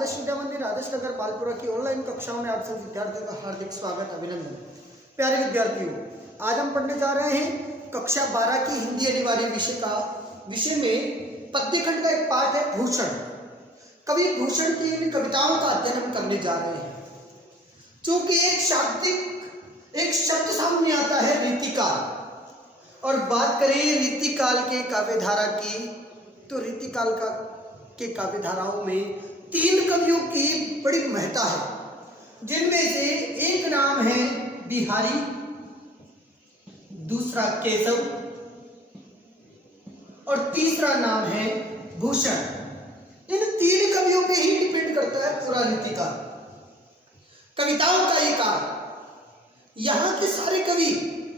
आदर्श विद्या मंदिर आदर्श नगर पालपुरा की ऑनलाइन कक्षाओं में आप सभी विद्यार्थियों का हार्दिक स्वागत अभिनंदन। प्यारे विद्यार्थियों, आज हम पढ़ने जा रहे हैं कक्षा 12 की हिंदी अनिवार्य विषय में पद्य खंड का एक पाठ है भूषण। कवि भूषण की इन कविताओं का अध्ययन हम करने जा रहे हैं। चूंकि एक शब्द सामने आता है रीतिकाल, और बात करें रीतिकाल के काव्यधारा की, तो रीतिकाल के काव्यधाराओं में 3 कवियों की बड़ी महत्ता है, जिनमें से एक नाम है बिहारी, दूसरा केशव और तीसरा नाम है भूषण। इन 3 कवियों पे ही डिपेंड करता है पूरा रीतिकाल, कविताओं का ये काल। यहाँ के सारे कवि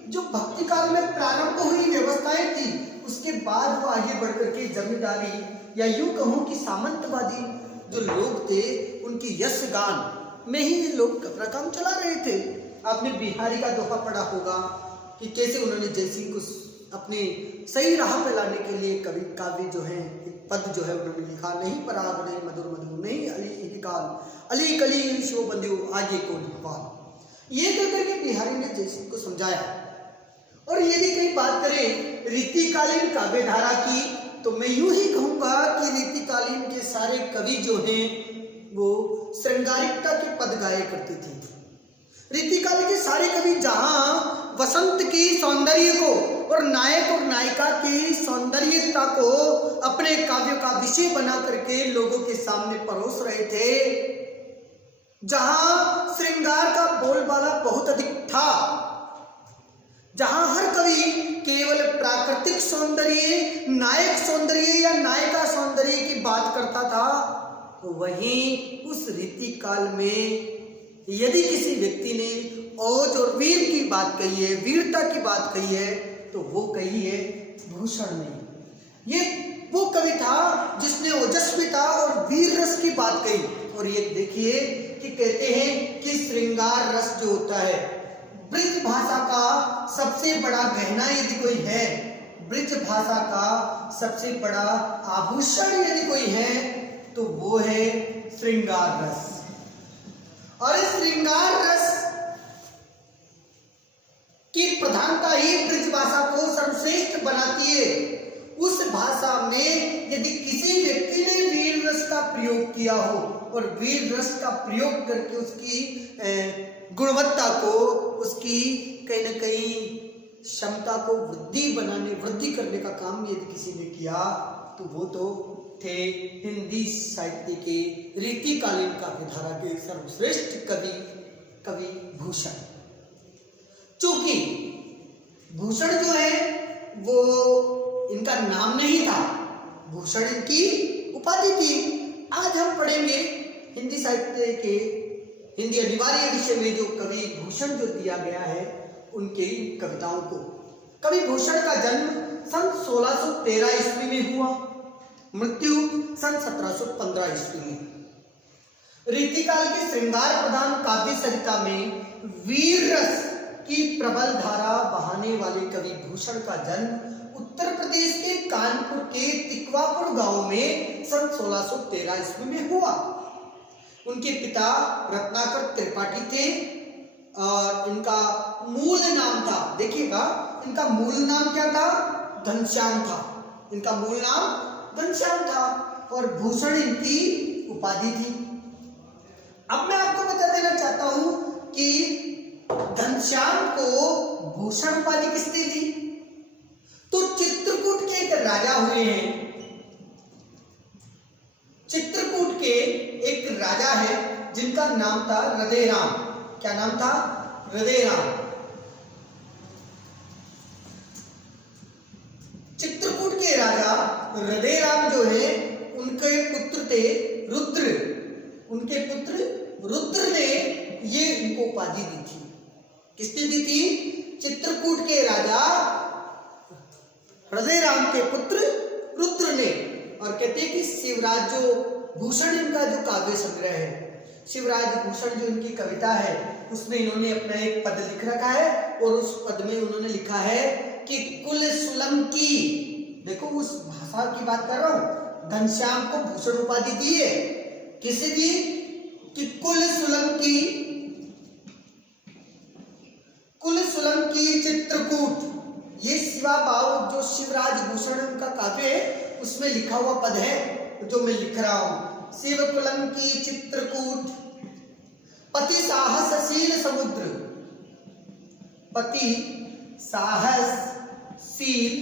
जो भक्ति काल में प्रारंभ हुई व्यवस्थाएं थी, उसके बाद वो आगे बढ़कर के जमींदारी या यूं कहूं कि सामंतवादी जो लोग थे, उनकी यश गान में ही ये लोग अपना काम चला रहे थे। आपने बिहारी का दोहा पढ़ा होगा कि कैसे उन्होंने जैसी कुछ अपने सही राह पे लाने के लिए कवि काव्य जो है, एक पद जो है उन्होंने लिखा, नहीं पराग नहीं मधुर मधुर नहीं अली काल अली कली शिव बंदेव आगे को निपाल। ये कहकर के बिहारी ने जैसी को समझाया। और यदि कहीं बात करें रीतिकालीन काव्यधारा की, तो मैं यूं ही कहूंगा कि रीतिकालीन के सारे कवि जो हैं वो श्रृंगारिकता के पद गाया करते थे। रीतिकाल के सारे कवि जहां वसंत की सौंदर्य को और नायक और नायिका की सौंदर्यता को अपने काव्यों का विषय बना करके लोगों के सामने परोस रहे थे, जहां श्रृंगार का बोलबाला बहुत अधिक था, जहां हर कवि केवल प्राकृतिक सौंदर्य, नायक सौंदर्य या नायिका सौंदर्य की बात करता था, तो वहीं उस रीतिकाल में यदि किसी व्यक्ति ने ओज और वीर की बात कही है, वीरता की बात कही है, तो वो कही है भूषण ने। ये वो कवि था जिसने ओजस्विता और वीर रस की बात कही। और ये देखिए कि कहते हैं कि श्रृंगार रस जो होता है, ब्रज भाषा का सबसे बड़ा गहना यदि कोई है, ब्रज भाषा का सबसे बड़ा आभूषण यदि कोई है, तो वो है श्रृंगार रस। और इस श्रृंगार रस की प्रधानता ही ब्रज भाषा को सर्वश्रेष्ठ बनाती है। उस भाषा में यदि किसी व्यक्ति ने वीर रस का प्रयोग किया हो और वीर रस का प्रयोग करके उसकी गुणवत्ता को, उसकी कहीं ना कहीं क्षमता को वृद्धि करने का काम यदि किसी ने किया, तो वो तो थे हिंदी साहित्य के रीतिकालीन काव्यधारा के सर्वश्रेष्ठ कवि भूषण। चूंकि भूषण जो है वो इनका नाम नहीं था, भूषण इनकी उपाधि थी। आज हम पढ़ेंगे हिंदी साहित्य के हिंदी अनिवार्य विषय में जो कवि भूषण जो दिया गया है, उनके कविताओं को। कवि भूषण का जन्म सन 1613 ईस्वी में हुआ, मृत्यु सन 1715 ईस्वी में। रीतिकाल के श्रृंगार प्रधान काव्य सरिता में वीर रस की प्रबल धारा बहाने वाले कवि भूषण का जन्म उत्तर प्रदेश के कानपुर के तिकवापुर गांव में सन 1613 ईस्वी में हुआ। उनके पिता रत्नाकर त्रिपाठी थे और इनका मूल नाम था, देखिएगा इनका मूल नाम क्या था, घनश्याम था। इनका मूल नाम घनश्याम था और भूषण इनकी उपाधि थी। अब मैं आपको बता देना चाहता हूं कि घनश्याम को भूषण उपाधि किसने दी? तो चित्रकूट के एक राजा हुए हैं, चित्रकूट के एक राजा है जिनका नाम था हृदयराम। क्या नाम था? हृदयराम। चित्रकूट के राजा हृदयराम जो है, उनके पुत्र थे रुद्र। उनके पुत्र रुद्र ने ये इनको उपाधि दी थी। किसने दी थी? चित्रकूट के राजा हृदयराम के पुत्र रुद्र ने। और कहते हैं कि शिवराज जो भूषण इनका जो काव्य संग्रह है, शिवराज भूषण जो इनकी कविता है, उसमें इन्होंने अपना एक पद लिख रखा है और उस पद में उन्होंने लिखा है कि कुल सुलम की, देखो उस भाषा की बात कर रहा हूं, घनश्याम को भूषण उपाधि दी है किसे दिए कि कुल सोलंकी चित्रकूट, ये शिवा बाबू जो शिवराज भूषण उनका काव्य है उसमें लिखा हुआ पद है जो मैं लिख रहा हूं। शिव कुलंकी चित्रकूट पति साहसशील समुद्र, पति साहसशील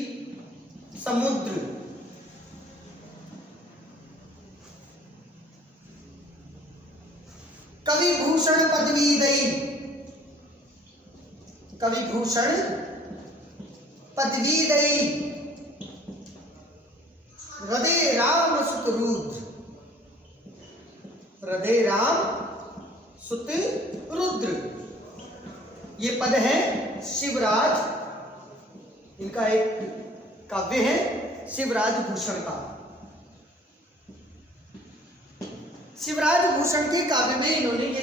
समुद्र, कवि भूषण पदवीदयी, कवि भूषण पदवीदयी, हृदय राम सुत रुद्र, हृदय राम सुत रुद्र, ये पद है शिवराज, इनका एक काव्य है शिवराज भूषण का। शिवराज भूषण के काव्य में इन्होंने ये